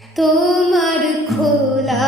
তোমার খোলা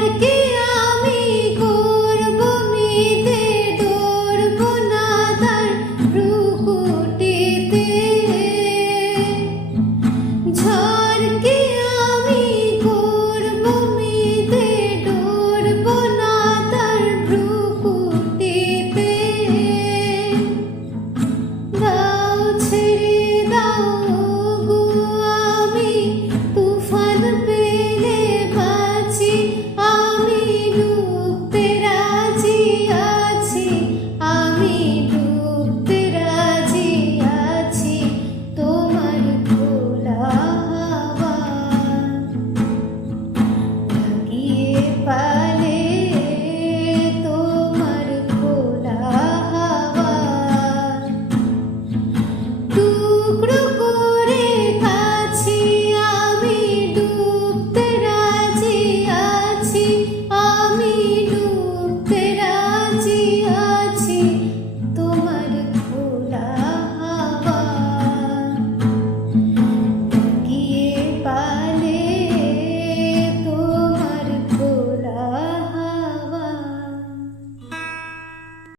करके